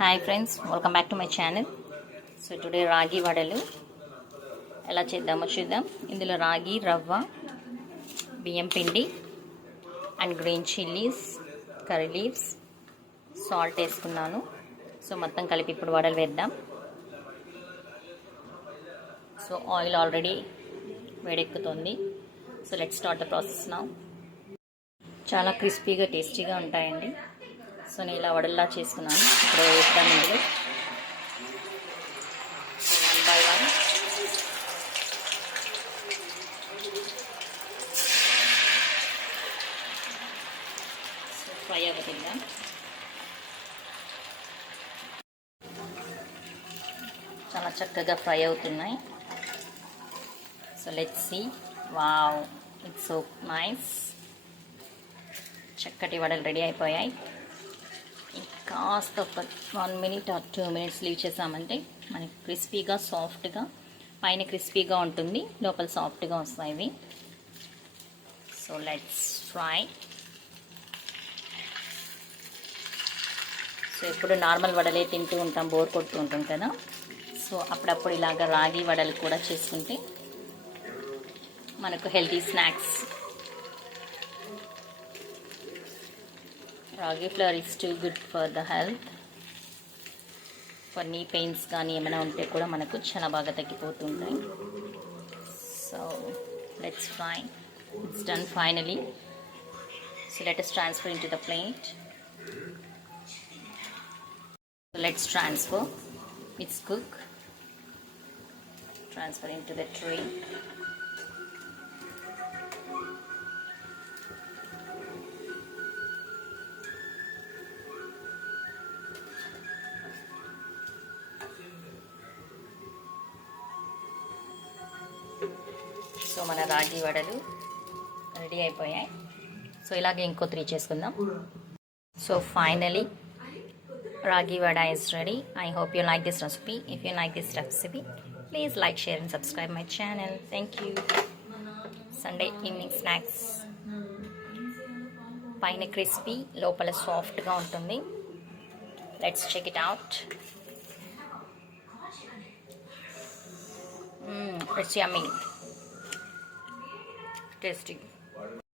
Hi friends, welcome back to my channel. So today రాగి వడలు ఎలా చేద్దామో చూద్దాం. ఇందులో రాగి, రవ్వ, బియ్యం పిండి and green chillies, curry leaves, salt వేసుకున్నాను. సో మొత్తం కలిపి ఇప్పుడు వడలు వేద్దాం. సో ఆయిల్ ఆల్రెడీ వేడెక్కుతుంది. So let's start the process now. చాలా క్రిస్పీగా టేస్టీగా ఉంటాయండి. సో నేను ఇలా వడల్లా చేసుకున్నాను. ఇప్పుడు వేస్తాను ఇందులో. సో 1 by 1 సో ఫ్రై అవ్వకుండా చాలా చక్కగా ఫ్రై అవుతున్నాయి. So let's see. Wow, it's so nice. చక్కటి వడలు రెడీ అయిపోయాయి. కాస్త ఒక 1 minute or 2 minutes లీవ్ చేసామంటే మనకి క్రిస్పీగా, సాఫ్ట్గా, పైన క్రిస్పీగా ఉంటుంది, లోపల సాఫ్ట్గా వస్తాయి ఇవి. So let's fry. సో ఎప్పుడు నార్మల్ వడలే తింటూ ఉంటాం, బోర్ కొడుతూ ఉంటాం కదా. సో అప్పుడప్పుడు ఇలాగ రాగి వడలు కూడా చేసుకుంటే మనకు healthy snacks. Ragi flour is too good for the health. For knee pains కానీ ఏమైనా ఉంటే కూడా మనకు చాలా బాగా తగ్గిపోతుంటాయి. So let's fry. It's done finally. So let us transfer into the plate. So let's transfer. It's cook. Transfer into the tray. So మన రాగి వడలు రెడీ అయిపోయాయి. సో ఇలాగే ఇంకో 3 చేసుకుందాం. సో ఫైనలీ రాగి vada is ready. I hope you like this recipe. If you like this recipe, please like, share and subscribe my channel. Thank you. Sunday evening snacks. పైన క్రిస్పీ, లోపల సాఫ్ట్గా ఉంటుంది. Let's check it out. It's yummy. Tasty.